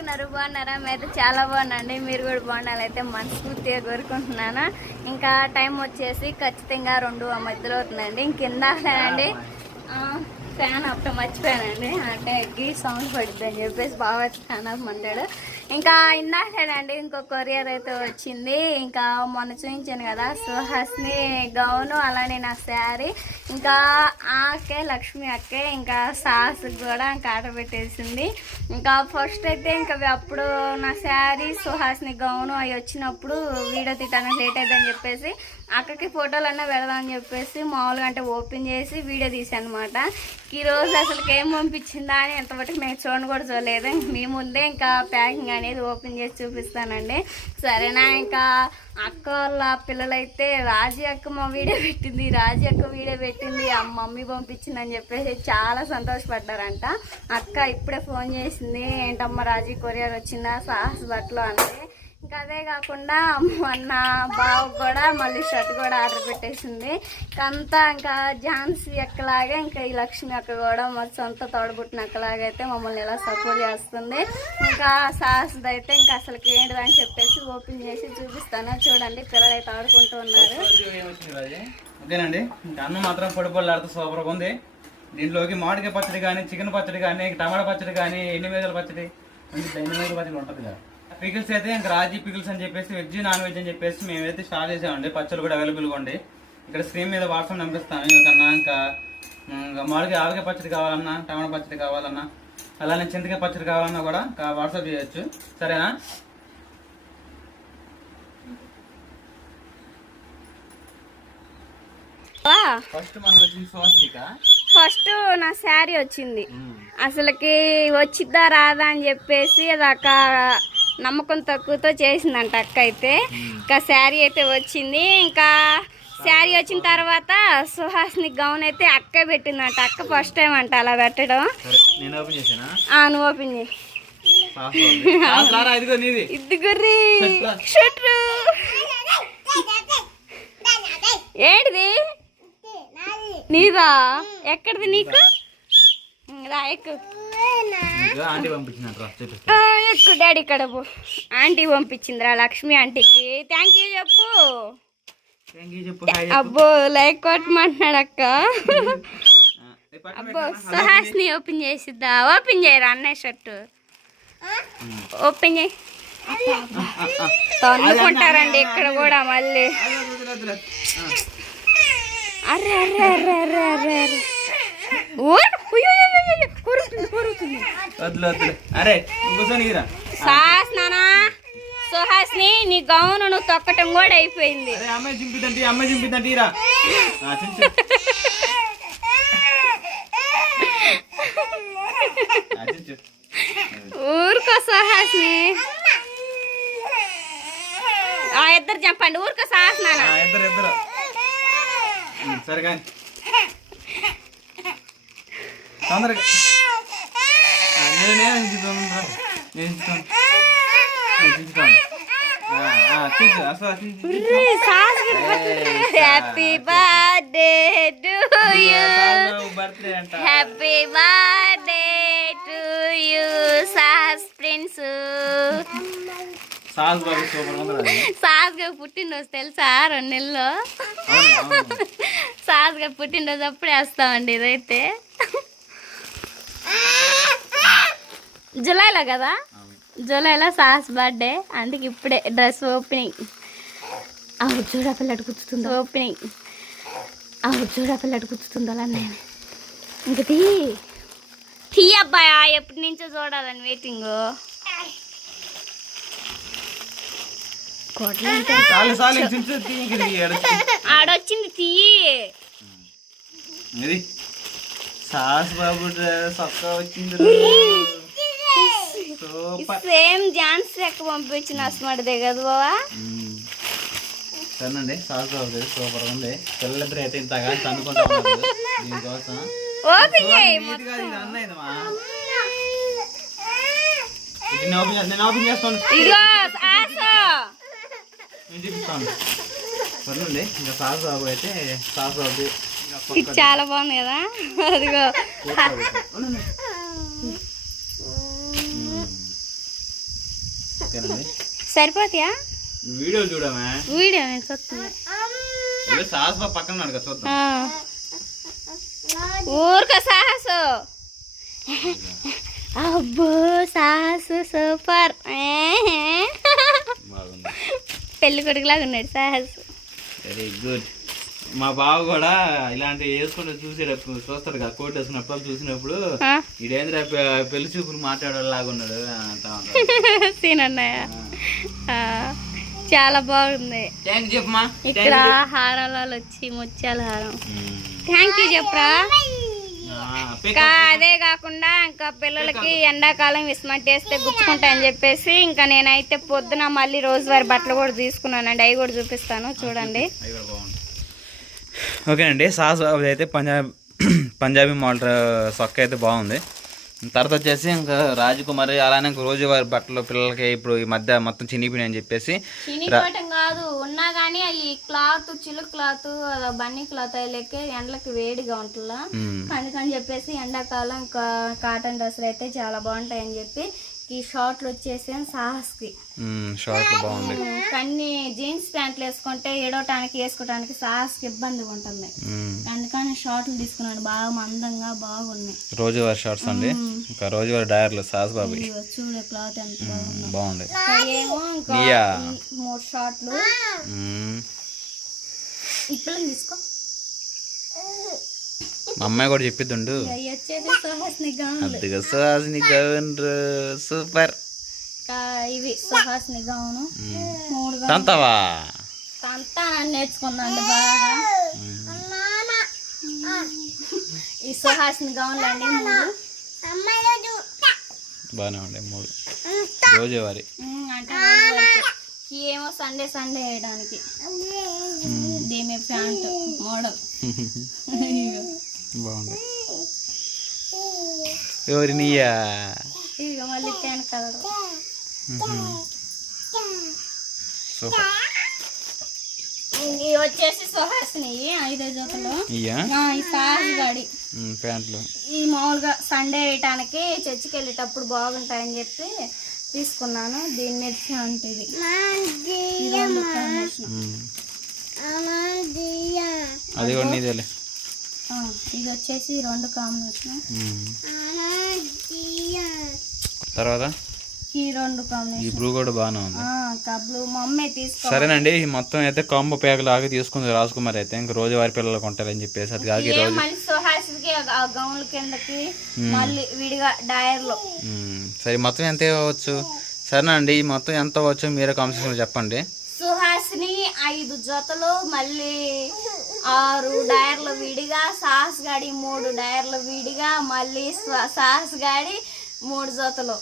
ఉన్నారు బాగున్నారా? మీద చాలా బాగున్నాండి మీరు కూడా బాగుండాలైతే మనస్ఫూర్తిగా కోరుకుంటున్నాను. ఇంకా టైం వచ్చేసి ఖచ్చితంగా రెండు మధ్యలో అవుతుందండి. ఇంకిందాకలేనండి ఫ్యాన్ అప్పుడు మర్చిపోయానండి. అంటే గీ సౌండ్ పడుద్ది అని చెప్పేసి బాగా ఫ్యాన్ ఆఫ్ అంటాడు ఇంకా ఇందాకేనండి ఇంకో కొరియర్ అయితే వచ్చింది. ఇంకా మొన్న చూపించాను కదా సుహాస్ని గౌను అలానే నా శారీ. ఇంకా ఆకే లక్ష్మి అక్కే ఇంకా సాస్ కూడా ఇంకా ఆర్డర్ పెట్టేసింది. ఇంకా ఫస్ట్ అయితే ఇంకా అప్పుడు నా శారీ సుహాస్ని గౌను అవి వచ్చినప్పుడు వీడియో తీయడానికి లేట్ అయిందని చెప్పేసి అక్కకి ఫోటోలు అన్నా పెడదామని చెప్పేసి మామూలుగా అంటే ఓపెన్ చేసి వీడియో తీసాను అనమాట ఈరోజు అసలు ఏం పంపించిందా అని ఎంతవరకు నేను చూడను కూడా చూడలేదు. మీ ముందే ఇంకా ప్యాకింగ్ అనేది ఓపెన్ చేసి చూపిస్తానండి. సరేనా ఇంకా అక్క వాళ్ళ పిల్లలైతే రాజీ అక్క మా వీడియో పెట్టింది రాజీ అక్క వీడియో పెట్టింది ఆ మమ్మీ పంపించింది అని చెప్పేసి చాలా సంతోషపడ్డారంట. అక్క ఇప్పుడే ఫోన్ చేసింది ఏంటమ్మా రాజీ కొరియర్ వచ్చిందా? సాహస్ బట్టలు అంటే ఇంకా అదే కాకుండా మొన్న బావ కూడా మళ్ళీ షర్ట్ కూడా ఆర్డర్ పెట్టేసింది. ఇంకా అంతా ఇంకా ఝాన్సీ అక్కలాగే ఇంకా ఈ లక్ష్మి అక్క కూడా మా సొంత తోడబుట్టిన అక్కలాగా అయితే మమ్మల్ని ఇలా సపోర్ట్ చేస్తుంది. ఇంకా సాహసది అయితే ఇంకా అసలు ఏంటిదని చెప్పేసి ఓపెన్ చేసి చూపిస్తాను. చూడండి పిల్లలు అయితే ఆడుకుంటూ ఉన్నారు. ఓకేనండి. ఇంకా అన్నం మాత్రం పొడి పొడి ఆడుతూ సూపర్గా ఉంది. దీంట్లోకి మామిడికాయ పచ్చడి కానీ చికెన్ పచ్చడి కానీ టమాటా పచ్చడి కానీ ఎన్ని పచ్చడి. అంటే ఎన్ని పచ్చడి ఉంటుంది కదా పికిల్స్ అయితే ఇంకా రాజీ పికిల్స్ అని చెప్పేసి వెజ్ నాన్ వెజ్ అని చెప్పేసి మేమైతే స్టార్ట్ చేసామండి. పచ్చళ్ళు కూడా అవైలబుల్గా ఉండి. ఇక్కడ స్క్రీన్ మీద వాట్సాప్ పంపిస్తాను ఇంకా ఇంకా ఇంకా మామిడికాయ ఆవకాయ పచ్చడి కావాలన్నా టమాటా పచ్చడి కావాలన్నా అలానే చింతకాయ పచ్చడి కావాలన్నా కూడా వాట్సాప్ చేయొచ్చు. సరేనా? ఫస్ట్ ఫస్ట్ నా శారీ వచ్చింది. అసలుకి వచ్చిద్దా రాదా అని చెప్పేసి అది అక్క నమ్మకం తక్కువతో చేసిందంట అక్క అయితే. ఇంకా శారీ అయితే వచ్చింది. ఇంకా శారీ వచ్చిన తర్వాత సుహాస్ని గౌన్ అయితే అక్కే పెట్టిందంట. అక్క ఫస్ట్ టైం అంట అలా పెట్టడం. నువ్వు ఓపెన్ చేయి. ఇద్దుగుర్రి షుట్రు ఏంటిది నీదా. ఎక్కడిది నీకు? రా ఎక్కు. ఇదిగో ఆంటీ పంపించిన రా చూపిస్తా ఆ, ఎక్కు డాడీ ఇక్కడ. ఆంటీ పంపించిందిరా లక్ష్మి ఆంటీకి థ్యాంక్ యూ చెప్పు. అబ్బో లైక్ కొట్టమంటున్నాడు అక్క. అబ్బో సుహాస్ని ఓపెన్ చేసిద్దా? ఓపెన్ చేయరా అన్నయ్య షర్టు? ఓపెన్ చేయి. తన్నుకుంటారండి ఇక్కడ కూడా మళ్ళీ. అర్రే అర్రే అర్రే అర్రే అర్రే అర్రే వద్దులు వద్దులు. అరే నువ్వు కూర్చొని ఇరా. సాస్ నానా సుహాస్ని నీ గౌను నువ్వు తొక్కటం కూడా అయిపోయింది. అరే అమ్మాయి చింపిద్దండి అమ్మాయి ఇరా. చించు. ఊరుకో సుహాస్ని. ఆ ఇద్దరు చెప్పండి ఊరుకో సాహస్ ఇద్దరు ఇద్దరు. ఉమ్, సరే కానీ. తొందరగా ఆ, నేను నేను చించుతాను రా. నేను చించుతాను నేను చించుతాను ఆ, ఆ, చించు happy birthday to you happy birthday to you sauce prince. సాస్ బాబు సూపర్ ఉంది రా అది. సాస్గా పుట్టినరోజు తెలుసా? రెండు నెలల్లో అవును? అవును సాస్గా పుట్టినరోజు అప్పుడు వేస్తామండి ఇదైతే. జూలైలో కదా? అవును. జూలైలో సాస్ బర్త్డే అందుకే ఇప్పుడే డ్రెస్ ఓపెనింగ్. అవు చూడ పిల్లడు కూర్చుతుంది ఓపెనింగ్. అవు చూడ పిల్లడు కూర్చుతుంది అలా నేను ఇంక తీ తీ అబ్బాయా ఎప్పటి నుంచో చూడాలని వెయిటింగ్. ఆడొచ్చింది తీయి ఇది సాస్ బాబు సొక్క వచ్చింది. సూపర్. సేమ్ ఝాన్స్ లెక్క పంపించిన అస్మాడిదే కదా బావా? సాస్ బాబు సూపర్ ఉంది. పిల్లలిద్దరు అయితే దీనికోసం. ఓపెన్ చేయి నేను ఓపెన్ చేస్తాను. ఇదిగో చూపిస్తాను. సరేనండి ఇంకా సాస్ బాబు అయితే సాస్ బాబు చాలా బాగుంది కదా? అదిగో ఉండండి. ఓకేనండి సరిపోతాయా? వీడియో చూడమే. వీడియో నేను చూస్తున్నా. బాబు పక్కన ఉన్నాడు కదా చూద్దాం. ఊరుకో సాహసు. అబ్బో సాహసు సూపర్. పెళ్ళి కొడుకులాగా ఉన్నాడు సాహసు. వెరీ గుడ్ మా బావ కూడా ఇలాంటి వేసుకుంటూ చూసేటప్పుడు చూస్తాడు కదా కోట్ వేసుకున్నప్పుడు చూసినప్పుడు ఆ? ఇదేంద్ర పెళ్ళి చూపులు మాట్లాడేలాగా ఉన్నాడు అంటా సీన్ అన్నాయా ఆ, చాలా బాగుంది. థ్యాంక్ చెప్పమా ఇక్కడ హారాలు వచ్చి ముత్యాల హారం. థ్యాంక్ యూ చెప్పరా? ఇంకా అదే కాకుండా ఇంకా పిల్లలకి ఎండాకాలం విస్మట్ వేస్తే గుచ్చుకుంటాయని చెప్పేసి ఇంకా నేనైతే పొద్దున మళ్ళీ రోజువారి బట్టలు కూడా తీసుకున్నానండి. అవి కూడా చూపిస్తాను. చూడండి. ఓకేనండి సాస్ అది అయితే పంజాబ్ పంజాబీ మోడల్ సొక్క అయితే బాగుంది తర్వాత వచ్చేసి ఇంకా రాజకుమారి అలానే ఇంకా రోజువారి బట్టలు పిల్లలకి ఇప్పుడు ఈ మధ్య మొత్తం చినిగిపోయినాయి అని చెప్పేసి కాదు ఉన్నా కానీ అవి క్లాత్ చిలుక క్లాత్ బన్నీ క్లాత్ లెక్క ఎండలకి వేడిగా ఉంటుందా. అందుకని చెప్పేసి ఎండాకాలం కాటన్ డ్రెస్సులు అయితే చాలా బాగుంటాయని చెప్పి ఈ షార్ట్లు వచ్చేసి సాహస్కి. షార్ట్లు బాగుంది. కానీ జీన్స్ ప్యాంట్లు వేసుకుంటే ఏడవటానికి వేసుకోవటానికి సాహస్కి ఇబ్బందిగా ఉంటుంది. అందుకని షార్ట్లు తీసుకున్నాడు. బాగా మందంగా బాగున్నాయి. రోజువారి షార్ట్స్ అండి. ఇంకా రోజువారి డయర్లు సాస్ బాబు చూడు క్లాత్ ఎంత బాగుందో. మూడు షార్ట్లు. ఇప్పులను తీసుకో. మా అమ్మాయి కూడా చెప్పిద్దుండు. అదిగా సుహాసిని గౌన్రు సూపర్. ఇవి సుహాస్ని గౌను. తంతవా? అంతా నన్ను నేర్చుకున్నాండి బాగా. ఈ సుహాస్ని గౌన్లు అండి బాగానే ఉండే మూడు. రోజువారి. ఏమో సండే సండే వేయడానికి. దీని ప్యాంట్ మోడల్. బాగుంది ఎవరి నీయా? సూపర్. ఇవి వచ్చేసి సుహాస్ని ఐదో జతలు. ఇయ్యా ఆ, ఈ సాహస్ గాడి. ప్యాంట్లు. ఈ మామూలుగా సండే వేయటానికి చర్చికి వెళ్ళేటప్పుడు బాగుంటాయని చెప్పి తీసుకున్నాను. దీని మీద ప్యాంట్ ఇది. అది కూడా నీదేలే. ఇది వచ్చేసి రెండు కాంబినేషన్. తర్వాత? ఈ రెండు ఈ కాంబినేషన్ బ్లూ కూడా బాగానే ఉంది. కబ్లు మా అమ్మే తీసుకో సరేనండి ఈ మొత్తం అయితే కాంబో ప్యాక్ లాగా తీసుకుంది రాజకుమార్ అయితే. ఇంకా రోజువారి పిల్లలు కొంటారని చెప్పేసి అది కాక ఈ రోజు మళ్ళీ సుహాసికి ఆ గౌన్ల కిందకి మళ్ళీ విడిగా డయర్లో మ్మ్. సరే మొత్తం ఎంత అవ్వచ్చు సరేనండి ఈ మొత్తం ఎంత అవ్వచ్చు మీరే కామెంట్స్లో చెప్పండి. సుహాసిని ఐదు జతలు మళ్ళీ ఆరు డయర్లు విడిగా సాహస్ గాడి మూడు డయర్లు విడిగా మళ్ళీ సాహస్ గాడి మూడు జతలు.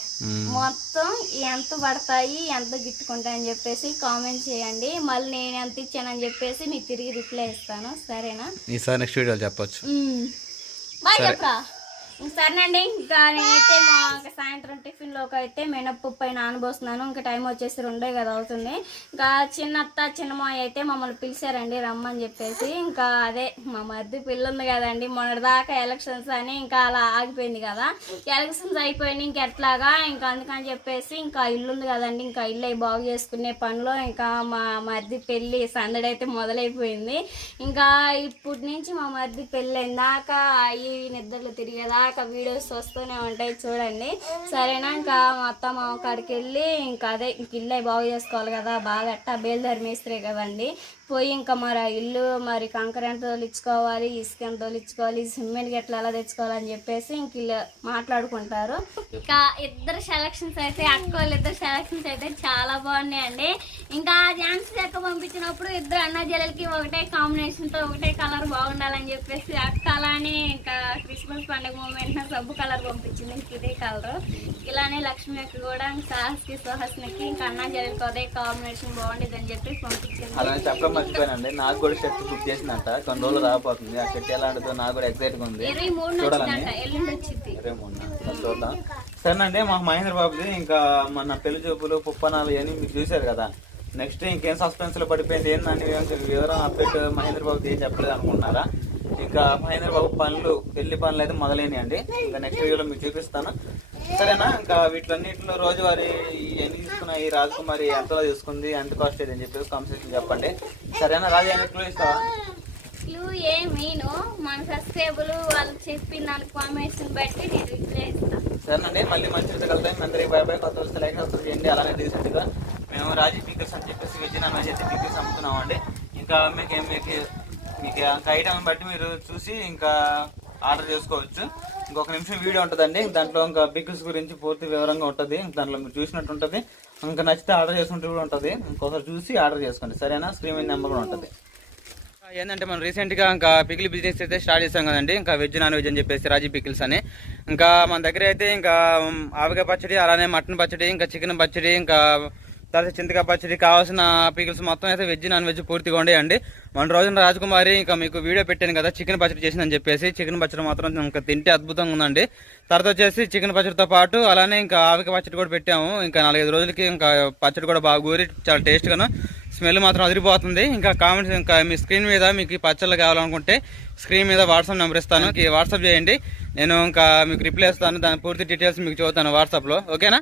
మొత్తం ఎంత పడతాయి ఎంత గిట్టుకుంటాయని చెప్పేసి కామెంట్ చేయండి. మళ్ళీ నేను ఎంత ఇచ్చానని చెప్పేసి మీకు తిరిగి రిప్లై ఇస్తాను. సరేనా? ఈసారి నెక్స్ట్ వీడియోలో చెప్పొచ్చు. బాయ్ చెప్పరా? సరేనండి ఇంకా నేనైతే మా ఇంకా సాయంత్రం టిఫిన్లోకి అయితే మినప్పు పైన నానబోస్తున్నాను ఇంకా టైం వచ్చేసి రెండే కదా అవుతుంది. ఇంకా చిన్నత్త చిన్నమాయ అయితే మమ్మల్ని పిలిచారండి రమ్మని చెప్పేసి. ఇంకా అదే మా మధ్య పిల్ల ఉంది కదండి. మొన్నటిదాకా ఎలక్షన్స్ అని ఇంకా అలా ఆగిపోయింది కదా. ఎలక్షన్స్ అయిపోయినాయి ఇంకా ఎట్లాగా? ఇంకా అందుకని చెప్పేసి ఇంకా ఇల్లు ఉంది కదండి. ఇంకా ఇల్లు అవి బాగు చేసుకునే పనిలో ఇంకా మా మరిది పెళ్ళి సందడి అయితే మొదలైపోయింది. ఇంకా ఇప్పటి నుంచి మా మరిది పెళ్ళి అయిందాక ఈ నిద్రలు దాకా వీడియోస్ వస్తూనే ఉంటాయి చూడండి. సరేనా? ఇంకా మా అత్త మామ వెళ్ళి ఇంకా అదే ఇంక ఇల్లే బాగు చేసుకోవాలి కదా. బాగా అట్టా బేల్దారి మేస్త్రే కదండి. పోయి ఇంకా మరి ఆ ఇల్లు మరి కంకరెంట్ ఎంత తోలిచ్చుకోవాలి ఇసుక ఎంత తోలిచ్చుకోవాలి సిమెంట్ ఎట్లా ఎలా తెచ్చుకోవాలని చెప్పేసి ఇంక ఇల్లు మాట్లాడుకుంటారు. ఇంకా ఇద్దరు సెలక్షన్స్ అయితే అక్క వాళ్ళు ఇద్దరు సెలక్షన్స్ అయితే చాలా బాగున్నాయండి. ఇంకా ఝాన్సీ అక్క పంపించినప్పుడు ఇద్దరు అన్న జల్లెలకి ఒకటే కాంబినేషన్తో ఒకటే కలర్ బాగుండాలని చెప్పేసి అక్క అలానే ఇంకా క్రిస్మస్ పండుగ మూమెంట్ సబ్బు కలర్ పంపించింది ఇంక ఇదే కలర్ లక్ష్మి అక్క కూడా సాహస్కి సుహాస్నికి ఇంకా అన్న అదే కాంబినేషన్ బాగుండేది అని చెప్పి పంపించింది. అలా చెప్పడం మర్చిపోయానండి. నాకు కూడా షర్ట్ బుక్ చేసినట్ట కొన్ని రోజులు రాబోతుంది. ఆ షర్ట్ ఎలా ఉంటుందో నాకు కూడా ఎక్సైట్గా ఉంది. ఇరవై మూడు ఎల్లుండి వచ్చింది మొన్న అది చూద్దాం. సరేనండి మాకు మహేంద్ర బాబుది ఇంకా మన పెళ్ళి చూపులు పుప్పనాలు ఇవన్నీ మీరు చూశారు కదా. నెక్స్ట్ ఇంకేం సస్పెన్స్లో పడిపోయింది ఏందని వివరం అప్డేట్ మహేంద్ర బాబుది ఏం చెప్పలేదు అనుకుంటున్నారా? ఇంకా మహేంద్ర బాబు పనులు పెళ్ళి పనులు అయితే మొదలైనవి అండి ఇంకా నెక్స్ట్ వీడియోలో మీకు చూపిస్తాను. సరేనా? ఇంకా వీటిలన్నింటిలో రోజువారీ ఎన్ని తీసుకున్న ఈ రాజకుమారి ఎంతలో తీసుకుంది ఎంత కాస్ట్ అని చెప్పి కాంపిటీషన్ చెప్పండి. సరేనా? రాజు ఎన్నిట్లో ఇస్తావా? క్లూ ఏ మీను సబ్స్క్రైబులు వాళ్ళు చెప్పిన దానికి బట్టి నేను రిప్లై ఇస్తాను సరేనండి మళ్ళీ మంచి కలుగుతాయి అందరికి బై బై కొత్త వస్తే లైక్ సబ్స్క్రైబ్ చేయండి. అలానే రీసెంట్గా మేము రాజీ పీకర్స్ అని చెప్పేసి వెజ్ నాన్ వెజ్ అయితే పీకర్స్ అమ్ముతున్నాం అండి ఇంకా మీకు మీకు మీకు ఇంకా ఐటమ్ బట్టి మీరు చూసి ఇంకా ఆర్డర్ చేసుకోవచ్చు. ఇంకొక నిమిషం వీడియో ఉంటుందండి. దాంట్లో ఇంకా పిక్స్ గురించి పూర్తి వివరంగా ఉంటుంది. దాంట్లో మీరు చూసినట్టు ఉంటుంది. ఇంకా నచ్చితే ఆర్డర్ చేసుకుంటే కూడా ఉంటుంది. ఇంకొకసారి చూసి ఆర్డర్ చేసుకోండి. సరేనా? స్క్రీన్ నెంబర్ కూడా ఉంటుంది. ఏంటంటే మనం రీసెంట్గా ఇంకా పికిల్ బిజినెస్ అయితే స్టార్ట్ చేసాం కదండి. ఇంకా వెజ్ నాన్ వెజ్ అని చెప్పేసి రాజీ పికిల్స్ అని. ఇంకా మన దగ్గర అయితే ఇంకా ఆవిగా ఆవకాయ పచ్చడి అలానే మటన్ పచ్చడి ఇంకా చికెన్ పచ్చడి ఇంకా తర్వాత చింతకాయ పచ్చడి కావాల్సిన పీకిల్స్ మొత్తం అయితే వెజ్ నాన్ వెజ్ పూర్తిగా ఉండేయండి. మన రోజున రాజకుమారి ఇంకా మీకు వీడియో పెట్టాను కదా చికెన్ పచ్చడి చేసిందని చెప్పేసి చికెన్ పచ్చడి మాత్రం ఇంకా తింటే అద్భుతంగా ఉందండి. తర్వాత వచ్చేసి చికెన్ పచ్చడితో పాటు అలానే ఇంకా ఆవిక పచ్చడి కూడా పెట్టాము. ఇంకా నాలుగైదు రోజులకి ఇంకా పచ్చడి కూడా బాగా ఊరి చాలా టేస్ట్గాను స్మెల్ మాత్రం అదిరిపోతుంది. ఇంకా కామెంట్స్ ఇంకా మీ స్క్రీన్ మీద మీకు పచ్చళ్ళు కావాలనుకుంటే స్క్రీన్ మీద వాట్సాప్ నెంబర్ ఇస్తాను. వాట్సాప్ చేయండి. నేను ఇంకా మీకు రిప్లై ఇస్తాను. దాని పూర్తి డీటెయిల్స్ మీకు చూస్తాను వాట్సాప్లో. ఓకేనా?